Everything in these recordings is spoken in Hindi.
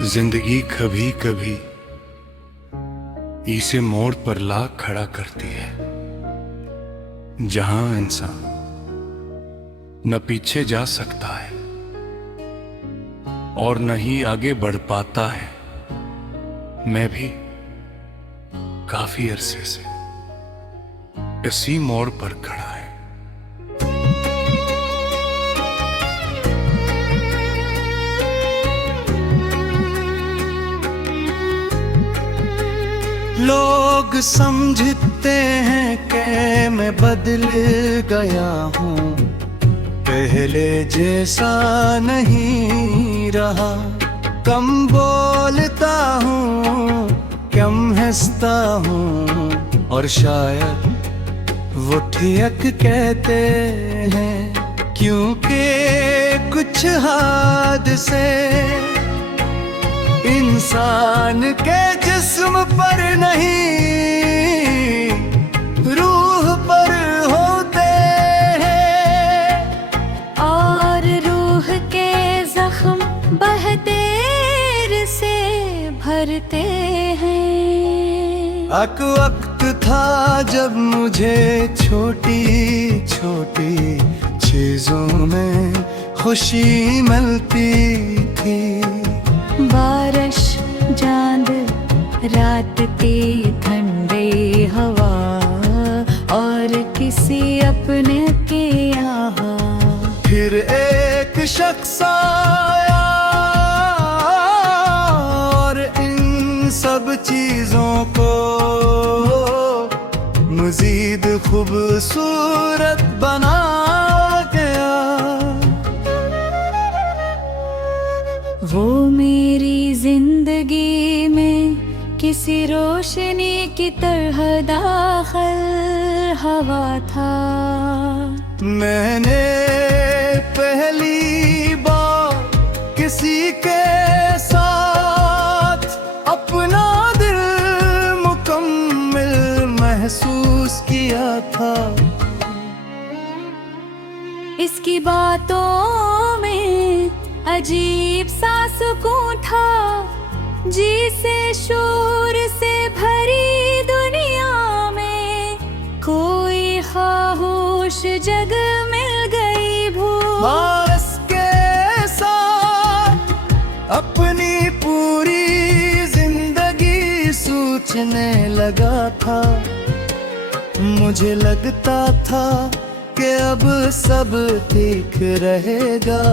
जिंदगी कभी कभी इसे मोड़ पर ला खड़ा करती है, जहां इंसान न पीछे जा सकता है और न ही आगे बढ़ पाता है। मैं भी काफी अरसे से इसी मोड़ पर खड़ा है। लोग समझते हैं कि मैं बदल गया हूँ, पहले जैसा नहीं रहा। कम बोलता हूँ, कम हंसता हूँ और शायद वो ठीक कहते हैं, क्योंकि कुछ हादसे इंसान के जिस्म पर नहीं, रूह पर होते हैं और रूह के जख्म बहतेर से भरते हैं। एक वक्त था जब मुझे छोटी छोटी चीजों में खुशी मिलती थी। बारिश, चांद, रात की ठंडी हवा और किसी अपने के यहाँ। फिर एक शख्स आया और इन सब चीजों को मजीद खूबसूरत बना गया। वो मेरी जिंदगी में किसी रोशनी की तरह दाखिल हवा था। मैंने पहली बार किसी के साथ अपना दिल मुकम्मल महसूस किया था। इसकी बातों में अजीब सा सुकून था, जिसे शोर से भरी दुनिया में कोई खामोश जगह मिल गई। भूल इसके साथ अपनी पूरी जिंदगी सोचने लगा था। मुझे लगता था कि अब सब ठीक रहेगा,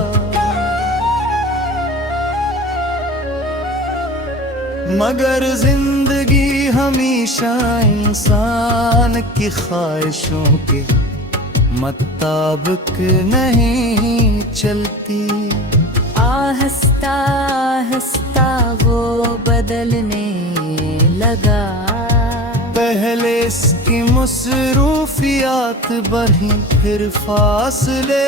मगर जिंदगी हमेशा इंसान की ख्वाहिशों के मुताबिक नहीं चलती। आहिस्ता आहिस्ता वो बदलने लगा। पहले इसकी मसरूफियात बढ़ी, फिर फासले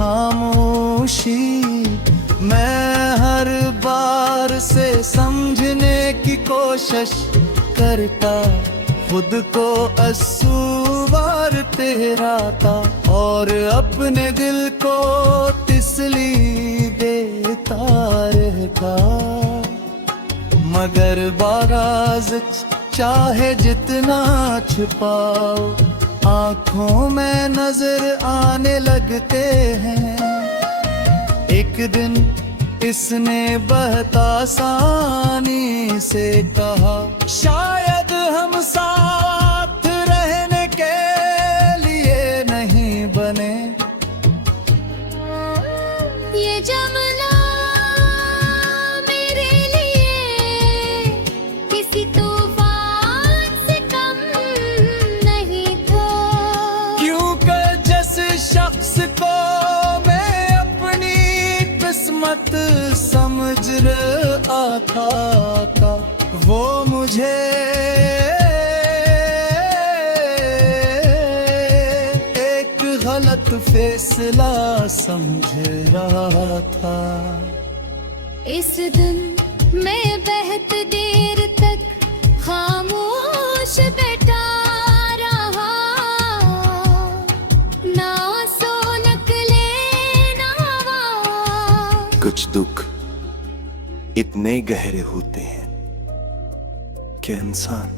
खामोशी। मैं हर बार से समझने की कोशिश करता, खुद को अस्सूबार ठहराता और अपने दिल को तसल्ली देता रहता। मगर बाराज चाहे जितना छुपाओ, आँखों में नजर आने लगते हैं। एक दिन इसने बहता आसानी से कहा, शायद हम साथ रहने के लिए नहीं बने। ये जमना मेरे लिए किसी तूफान से कम नहीं था, क्योंकि जिस शख्स को मैं अपनी किस्मत समझ रहा था, वो मुझे एक गलत फैसला समझ रहा था। इस दिन मैं बहुत देर तक खामोश बैठा रहा, ना सो कुछ दुख इतने गहरे होते हैं कि इंसान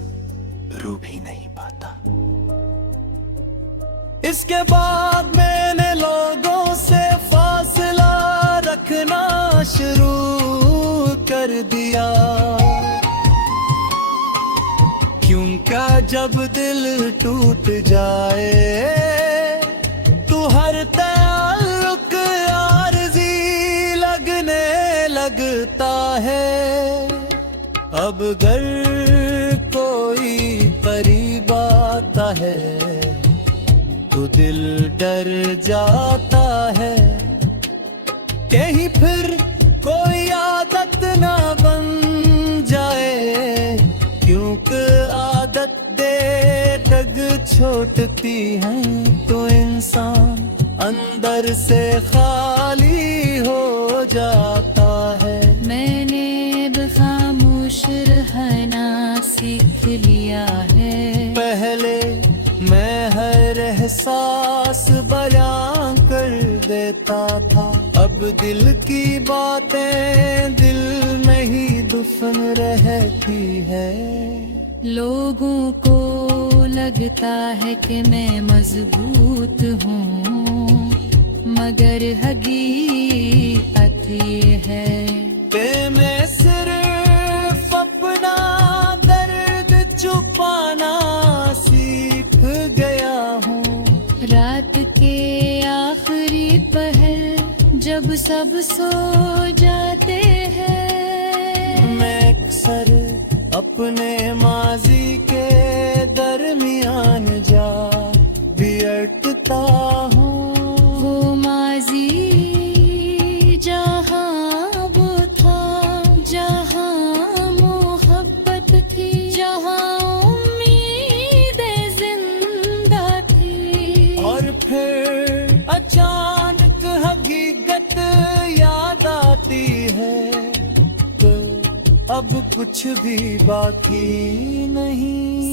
रो भी नहीं पाता। इसके बाद मैंने लोगों से फासला रखना शुरू कर दिया, क्योंकि जब दिल टूट जाए तो हर ताल्लुक आरज़ी लगने लगता है। अब अगर कोई करीब आता है तो दिल डर जाता है, कहीं फिर कोई आदत ना बन जाए, क्योंकि आदत दे डग छोड़ती है तो इंसान अंदर से खाली हो जाता है। मैंने अब खामोश रहना सीख लिया है। पहले मैं हर एहसास बयां कर देता था, अब दिल की बातें दिल में ही दफन रहती है। लोगों को लगता है कि मैं मजबूत हूँ, मगर हकीकत ये है पे मैं सिर्फ अपना दर्द छुपाना सीख गया हूँ। रात के आखिरी पहर जब सब सो जाते हैं, मैं अक्सर अपने माजी के दरमियान जा भी अटकता हूँ। वो माजी जहाँ वो था, जहाँ मोहब्बत थी, जहाँ उम्मीदें जिंदा थी। और फिर अचानक हकीकत याद आती है तो अब कुछ भी बाकी नहीं।